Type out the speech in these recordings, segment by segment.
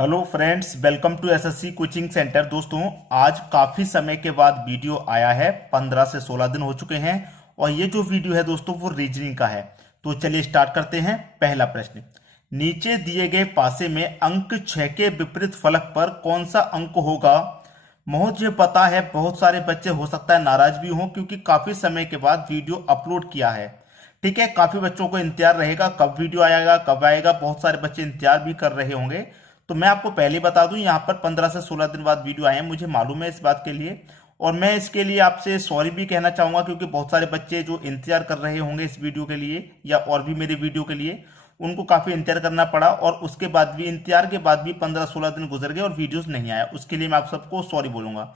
Hello friends, welcome to SSC coaching centre. दोस्तों, आज काफ़ी समय के बाद वीडियो आया है। 15 से 16 दिन हो चुके हैं और ये जो वीडियो है दोस्तों वो रीजनिंग का है। तो चलिए स्टार्ट करते हैं। पहला प्रश्न, नीचे दिए गए पासे में अंक 6 के विपरीत फलक पर कौन सा अंक होगा। मुझे पता है बहुत सारे बच्चे हो सकता है नाराज भी हों क्योंकि काफ़ी समय के बाद वीडियो अपलोड किया है। ठीक है, काफ़ी बच्चों को इंतजार रहेगा कब वीडियो आएगा कब आएगा। बहुत सारे बच्चे इंतजार भी कर रहे होंगे। तो मैं आपको पहले बता दूं, यहाँ पर 15 से 16 दिन बाद वीडियो आए हैं, मुझे मालूम है इस बात के लिए। और मैं इसके लिए आपसे सॉरी भी कहना चाहूँगा क्योंकि बहुत सारे बच्चे जो इंतजार कर रहे होंगे इस वीडियो के लिए या और भी मेरे वीडियो के लिए, उनको काफ़ी इंतजार करना पड़ा और उसके बाद भी इंतजार के बाद भी 15-16 दिन गुजर गए और वीडियोस नहीं आया। उसके लिए मैं आप सबको सॉरी बोलूँगा।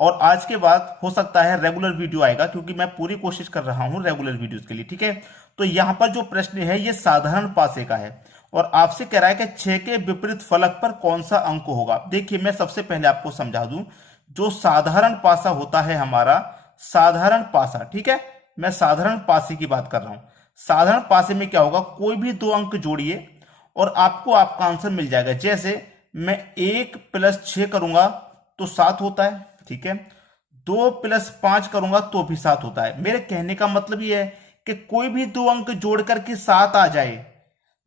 और आज के बाद हो सकता है रेगुलर वीडियो आएगा क्योंकि मैं पूरी कोशिश कर रहा हूँ रेगुलर वीडियोस के लिए। ठीक है, तो यहाँ पर जो प्रश्न है ये साधारण पासे का है और आपसे कह रहा है कि 6 के विपरीत फलक पर कौन सा अंक होगा। देखिए, मैं सबसे पहले आपको समझा दूं, जो साधारण पासा होता है हमारा, साधारण पासा, ठीक है, मैं साधारण पासे की बात कर रहा हूं। साधारण पासे में क्या होगा, कोई भी दो अंक जोड़िए और आपको आपका आंसर मिल जाएगा। जैसे मैं 1 + 6 करूंगा तो 7 होता है। ठीक है, 2 + 5 करूंगा तो भी 7 होता है। मेरे कहने का मतलब ये है कि कोई भी दो अंक जोड़ करके 7 आ जाए,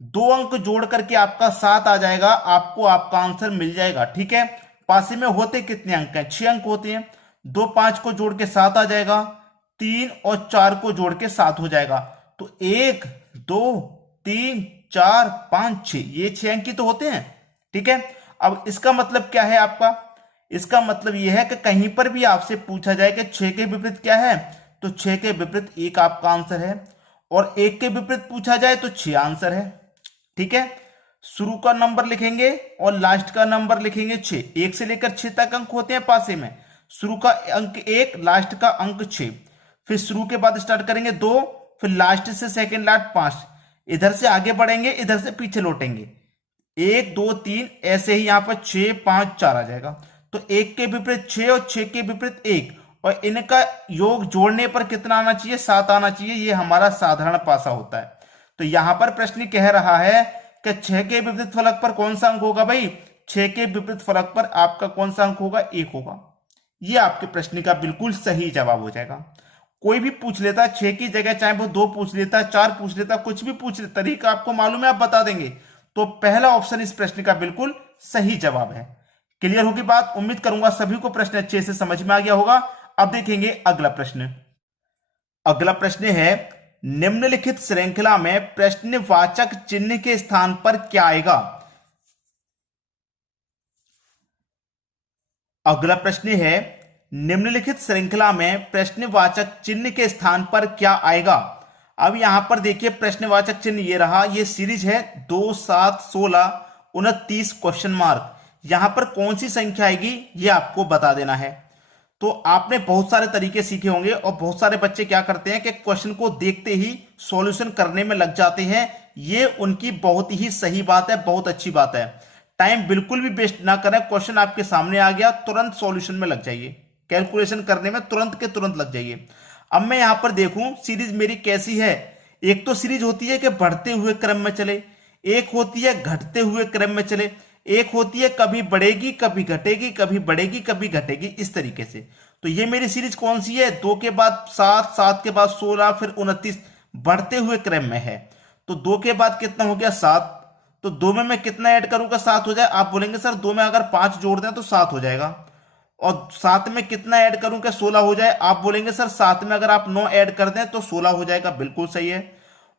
दो अंक जोड़ करके आपका 7 आ जाएगा, आपको आपका आंसर मिल जाएगा। ठीक है, पासे में होते कितने अंक हैं? 6 अंक होते हैं। 2 5 को जोड़ के 7 आ जाएगा, 3 और 4 को जोड़ के 7 हो जाएगा। तो 1 2 3 4 5 6, ये 6 अंक ही तो होते हैं। ठीक है, अब इसका मतलब क्या है आपका? इसका मतलब यह है कि कहीं पर भी आपसे पूछा जाए कि 6 के विपरीत क्या है, तो 6 के विपरीत 1 आपका आंसर है और 1 के विपरीत पूछा जाए तो 6 आंसर है। ठीक है, शुरू का नंबर लिखेंगे और लास्ट का नंबर लिखेंगे 6। 1 से लेकर 6 तक अंक होते हैं पासे में। शुरू का अंक 1, लास्ट का अंक 6। फिर शुरू के बाद स्टार्ट करेंगे 2, फिर लास्ट से सेकंड लास्ट 5। इधर से आगे बढ़ेंगे, इधर से पीछे लौटेंगे, 1 2 3, ऐसे ही यहां पर 6 5 4 आ जाएगा। तो 1 के विपरीत 6 और 6 के विपरीत 1 और इनका योग जोड़ने पर कितना आना चाहिए? 7 आना चाहिए। ये हमारा साधारण पासा होता है। तो यहां पर प्रश्न कह रहा है कि 6 के विपरीत फलक पर कौन सा अंक होगा भाई? 6 के विपरीत फलक पर आपका कौन सा अंक होगा? 1 होगा। यह आपके प्रश्न का बिल्कुल सही जवाब हो जाएगा। कोई भी पूछ लेता 6 की जगह, चाहे वो 2 पूछ लेता, 4 पूछ लेता, कुछ भी पूछ लेता, तरीका आपको मालूम है, आप बता देंगे। तो पहला ऑप्शन इस प्रश्न का बिल्कुल सही जवाब है। क्लियर होगी बात? उम्मीद करूंगा सभी को प्रश्न अच्छे से समझ में आ गया होगा। अब देखेंगे अगला प्रश्न। अगला प्रश्न है, निम्नलिखित श्रृंखला में प्रश्नवाचक चिन्ह के स्थान पर क्या आएगा? अगला प्रश्न है, निम्नलिखित श्रृंखला में प्रश्नवाचक चिन्ह के स्थान पर क्या आएगा? अब यहां पर देखिए, प्रश्नवाचक चिन्ह ये रहा, ये सीरीज है 2 7 16 29 क्वेश्चन मार्क। यहां पर कौन सी संख्या आएगी ये आपको बता देना है। तो आपने बहुत सारे तरीके सीखे होंगे और बहुत सारे बच्चे क्या करते हैं कि क्वेश्चन को देखते ही सॉल्यूशन करने में लग जाते हैं। ये उनकी बहुत ही सही बात है, बहुत अच्छी बात है। टाइम बिल्कुल भी वेस्ट ना करें। क्वेश्चन आपके सामने आ गया, तुरंत सॉल्यूशन में लग जाइए, कैलकुलेशन करने में तुरंत के तुरंत लग जाइए। अब मैं यहां पर देखूं सीरीज मेरी कैसी है। एक तो सीरीज होती है कि बढ़ते हुए क्रम में चले, एक होती है घटते हुए क्रम में चले, एक होती है कभी बढ़ेगी कभी घटेगी, कभी बढ़ेगी कभी घटेगी, इस तरीके से। तो ये मेरी सीरीज कौन सी है? 2 के बाद 7, 7 के बाद 16, फिर 29, बढ़ते हुए क्रम में है। तो 2 के बाद कितना हो गया? 7। तो 2 में मैं कितना ऐड करूंगा 7 हो जाए? आप बोलेंगे सर 2 में अगर 5 जोड़ दें तो 7 हो जाएगा। और 7 में कितना ऐड करूं कि 16 हो जाए? आप बोलेंगे सर 7 में अगर आप 9 ऐड कर दें तो 16 हो जाएगा। बिल्कुल सही है।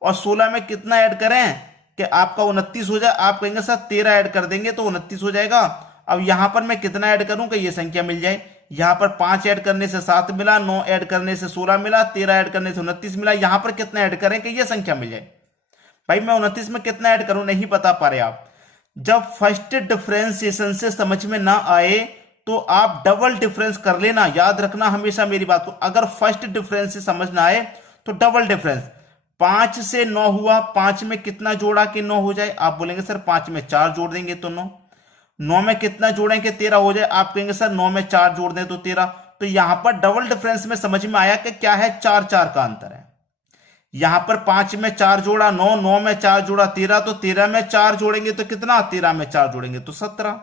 और 16 में कितना ऐड करें कि आपका 29 हो जाए? आप कहेंगे सर 13 ऐड कर देंगे तो 29 हो जाएगा। अब यहां पर मैं कितना ऐड करूं कि ये संख्या मिल जाए? यहां पर 5 ऐड करने से 7 मिला, 9 ऐड करने से 16 मिला, 13 ऐड करने से 29 मिला। यहां पर कितना ऐड करें कि ये संख्या मिल जाए? भाई मैं 29 में कितना ऐड करूं नहीं बता पा रहे आप। जब फर्स्ट डिफरेंशिएशन से समझ में ना आए तो आप डबल डिफरेंस कर लेना। याद रखना हमेशा मेरी बात को, अगर फर्स्ट डिफरेंस से समझ ना आए तो डबल डिफरेंस। 5 से 9 हुआ, 5 में कितना जोड़ा कि 9 हो जाए? आप बोलेंगे सर 5 में 4 जोड़ देंगे तो 9। 9 में कितना जोड़ें कि 13 हो जाए? आप कहेंगे सर 9 में 4 जोड़ दें तो 13। तो यहां पर डबल डिफरेंस में समझ में आया कि क्या है? 4 4 का अंतर है। यहां पर 5 में 4 जोड़ा 9, 9 में 4 जोड़ा 13, तो 13 में 4 जोड़ेंगे तो कितना, 13 में 4 जोड़ेंगे तो 17।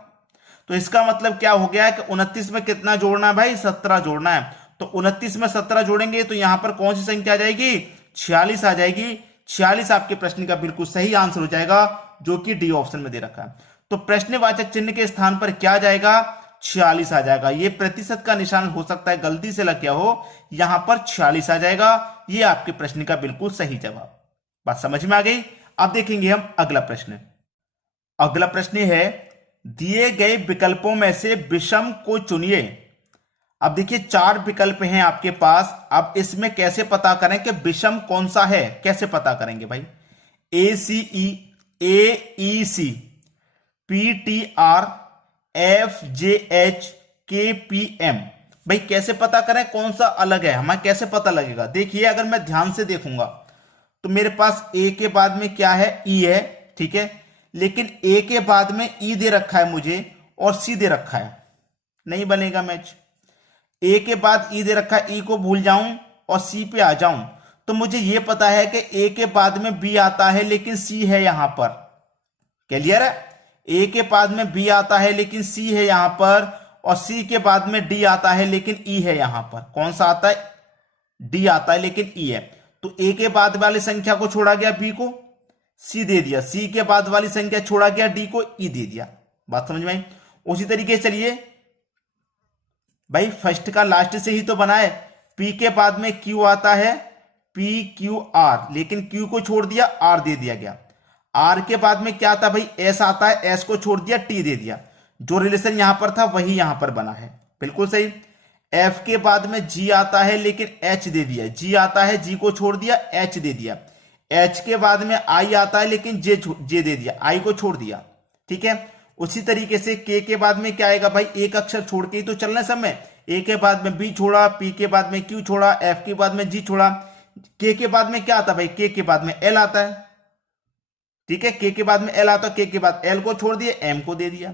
तो इसका मतलब क्या हो गया कि 29 में कितना जोड़ना है भाई, 17 जोड़ना है। तो 29 में 17 जोड़ेंगे तो यहां पर कौन सी संख्या आ जाएगी, 46 आ जाएगी। 46 आपके प्रश्न का बिल्कुल सही आंसर हो जाएगा, जो कि डी ऑप्शन में दे रखा है। तो प्रश्नवाचक चिन्ह के स्थान पर क्या जाएगा, 46 आ जाएगा। ये प्रतिशत का निशान हो सकता है गलती से लग गया हो, यहां पर 46 आ जाएगा। ये आपके प्रश्न का बिल्कुल सही जवाब। बात समझ में आ गई। अब देखेंगे हम अगला प्रश्न। अगला प्रश्न है, दिए गए विकल्पों में से विषम को चुनिए। अब देखिए 4 विकल्प हैं आपके पास। अब इसमें कैसे पता करें कि विषम कौन सा है, कैसे पता करेंगे भाई। ACE, AEC, PTR, FJH, KPM। भाई कैसे पता करें कौन सा अलग है, हमें कैसे पता लगेगा। देखिए अगर मैं ध्यान से देखूंगा तो मेरे पास A के बाद में क्या है, E है, ठीक है। लेकिन A के बाद में E दे रखा है मुझे और C दे रखा है, नहीं बनेगा मैच। A के बाद E दे रखा है, E को भूल जाऊं और C पे आ जाऊं तो मुझे यह पता है कि A के बाद में B आता है लेकिन C है यहां पर। क्लियर है, A के बाद में B आता है लेकिन C है यहां पर, और C के बाद में D आता है लेकिन E है यहां पर। कौन सा आता है, D आता है लेकिन E है। तो A के बाद वाली संख्या को छोड़ा गया, B को C दे दिया, C के बाद वाली संख्या छोड़ा गया, D को E दे दिया। बात समझ में आई। उसी तरीके से चलिए भाई, फर्स्ट का लास्ट से ही तो बना है। P के बाद में Q आता है, PQR, लेकिन Q को छोड़ दिया, R दे दिया गया। R के बाद में क्या आता भाई, S आता है, S को छोड़ दिया, T दे दिया। जो रिलेशन यहां पर था वही यहां पर बना है, बिल्कुल सही। F के बाद में G आता है लेकिन H दे दिया, G आता है, G को छोड़ दिया, H दे दिया। H के बाद में I आता है लेकिन J दे दिया, I को छोड़ दिया, ठीक है। उसी तरीके से K के बाद में क्या आएगा भाई, एक अक्षर छोड़ के ही तो चलने समय। A के बाद में B छोड़ा, P के बाद में Q छोड़ा, F के बाद में G छोड़ा। K के बाद में क्या आता भाई, K के बाद में L आता है, ठीक है। K के बाद में L आता है, K के बाद L को छोड़ दिए, M को दे दिया।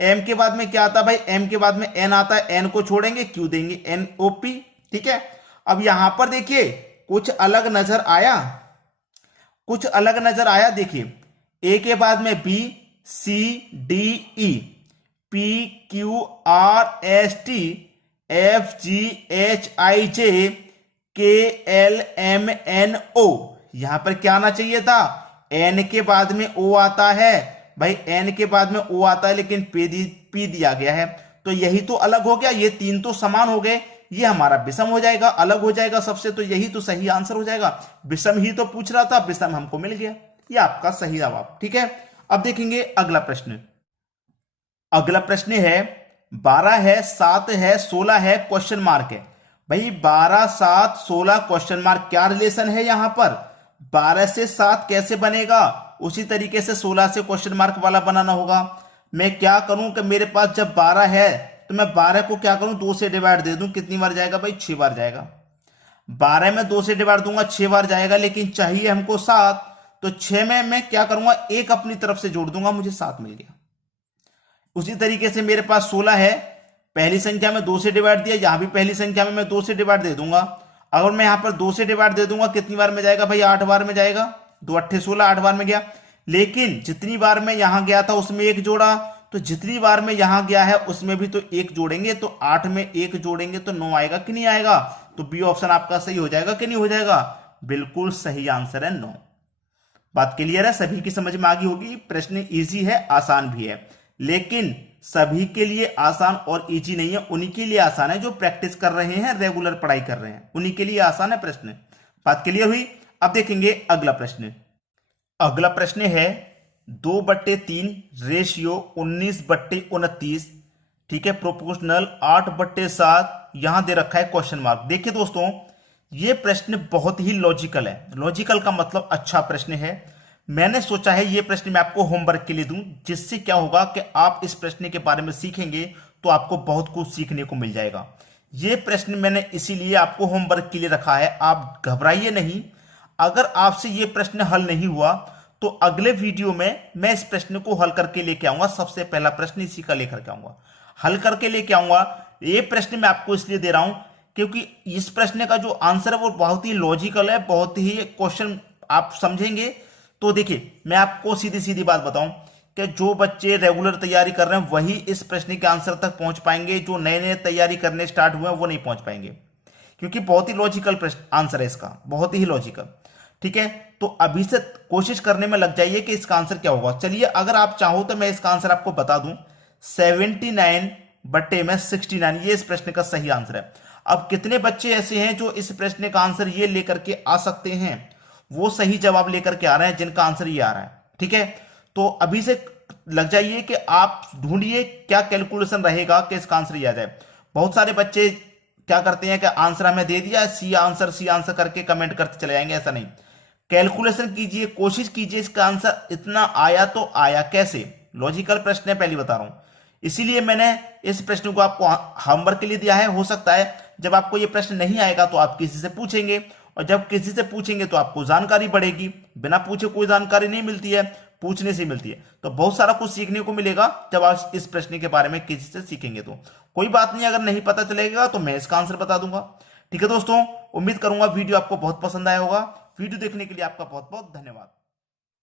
M के बाद में क्या आता भाई, M के बाद में N आता है, N को छोड़ेंगे, Q देंगे, NOP, ठीक है। अब यहां पर देखिए कुछ अलग नजर आया, कुछ अलग नजर आया। देखिए A के बाद में B, C, D, E, P, Q, R, S, T, F, G, H, I, J, K, L, M, N, O। यहां पर क्या आना चाहिए था, N के बाद में O आता है भाई, N के बाद में O आता है लेकिन P दिया गया है। तो यही तो अलग हो गया, ये 3 तो समान हो गए, ये हमारा विषम हो जाएगा, अलग हो जाएगा सबसे। तो यही तो सही आंसर हो जाएगा। विषम ही तो पूछ रहा था, विषम हमको मिल गया, ये आपका सही जवाब, ठीक है। अब देखेंगे अगला प्रश्न। अगला प्रश्न है, 12 है, 7 है, 16 है, क्वेश्चन मार्क है। भाई 12, 7, 16 क्वेश्चन मार्क, क्या रिलेशन है यहां पर। 12 से 7 कैसे बनेगा, उसी तरीके से 16 से क्वेश्चन मार्क वाला बनाना होगा। मैं क्या करूं कि मेरे पास जब 12 है तो मैं 12 को क्या करूं, 2 से डिवाइड दे दूं। कितनी बार जाएगा भाई, 6 बार जाएगा। 12 में 2 से डिवाइड दूंगा, 6 बार जाएगा, लेकिन चाहिए हमको 7। तो 6 में मैं क्या करूंगा, 1 अपनी तरफ से जोड़ दूंगा, मुझे 7 मिल गया। उसी तरीके से मेरे पास 16 है, पहली संख्या में 2 से डिवाइड दिया, यहां भी पहली संख्या में मैं 2 से डिवाइड दे दूंगा। अगर मैं यहां पर 2 से डिवाइड दे दूंगा, कितनी बार में जाएगा भाई, 8 बार में जाएगा। 2 8 16, 8 बार में गया। लेकिन जितनी बार मैं यहां गया था उसमें 1 जोड़ा, तो जितनी बार में यहां गया है उसमें भी तो 1 जोड़ेंगे, तो 8 में 1 जोड़ेंगे तो 9 आएगा कि नहीं आएगा। तो बी ऑप्शन आपका सही हो जाएगा कि नहीं हो जाएगा, बिल्कुल सही आंसर है 9। बात क्लियर है, सभी की समझ में आ गई होगी। प्रश्न इजी है, आसान भी है, लेकिन सभी के लिए आसान और इजी नहीं है। उन्हीं के लिए आसान है जो प्रैक्टिस कर रहे हैं, रेगुलर पढ़ाई कर रहे हैं, उन्हीं के लिए आसान है प्रश्न। बात क्लियर हुई। अब देखेंगे अगला प्रश्न। अगला प्रश्न है 2/3 रेशियो 19/29, ठीक है, प्रोपोर्शनल 8/7, यहां दे रखा है क्वेश्चन मार्क। देखिए दोस्तों, ये प्रश्न बहुत ही लॉजिकल है। लॉजिकल का मतलब अच्छा प्रश्न है। मैंने सोचा है ये प्रश्न मैं आपको होमवर्क के लिए दूं, जिससे क्या होगा कि आप इस प्रश्न के बारे में सीखेंगे तो आपको बहुत कुछ सीखने को मिल जाएगा। ये प्रश्न मैंने इसीलिए आपको होमवर्क के लिए रखा है, आप घबराइए नहीं। अगर आपसे ये प्रश्न हल नहीं हुआ तो अगले वीडियो में मैं इस प्रश्न को हल करके लेके आऊंगा। सबसे पहला प्रश्न इसी का लेकर के आऊंगा, हल करके लेके आऊंगा। ये प्रश्न मैं आपको इसलिए दे रहा हूं क्योंकि इस प्रश्न का जो आंसर है वो बहुत ही लॉजिकल है, बहुत ही क्वेश्चन आप समझेंगे। तो देखिए मैं आपको सीधी सीधी बात बताऊं कि जो बच्चे रेगुलर तैयारी कर रहे हैं वही इस प्रश्न के आंसर तक पहुंच पाएंगे, जो नए नए तैयारी करने स्टार्ट हुए हैं वो नहीं पहुंच पाएंगे, क्योंकि बहुत ही लॉजिकल प्रश्न आंसर है इसका, बहुत ही लॉजिकल। ठीक है, तो अभी से कोशिश करने में लग जाइए कि इसका आंसर क्या होगा। चलिए अगर आप चाहो तो मैं इसका आंसर आपको बता दूं, 79/69 ये इस प्रश्न का सही आंसर है। अब कितने बच्चे ऐसे हैं जो इस प्रश्न का आंसर ये लेकर के आ सकते हैं, वो सही जवाब लेकर के आ रहे हैं जिनका आंसर ये आ रहा है। ठीक है, तो अभी से लग जाइए कि आप ढूंढिए क्या कैलकुलेशन रहेगा कि इसका आंसर ये आ जाए। बहुत सारे बच्चे क्या करते हैं कि आंसर हमें दे दिया, सी आंसर करके कमेंट करते चले जाएंगे, ऐसा नहीं। कैलकुलेशन कीजिए, कोशिश कीजिए इसका आंसर इतना आया तो आया कैसे। लॉजिकल प्रश्न है, पहली बता रहा हूं, इसीलिए मैंने इस प्रश्न को आपको होमवर्क के लिए दिया है। हो सकता है जब आपको ये प्रश्न नहीं आएगा तो आप किसी से पूछेंगे, और जब किसी से पूछेंगे तो आपको जानकारी बढ़ेगी। बिना पूछे कोई जानकारी नहीं मिलती है, पूछने से मिलती है। तो बहुत सारा कुछ सीखने को मिलेगा जब आप इस प्रश्न के बारे में किसी से सीखेंगे। तो कोई बात नहीं, अगर नहीं पता चलेगा तो मैं इसका आंसर बता दूंगा। ठीक है दोस्तों, उम्मीद करूंगा वीडियो आपको बहुत पसंद आया होगा। वीडियो देखने के लिए आपका बहुत बहुत धन्यवाद।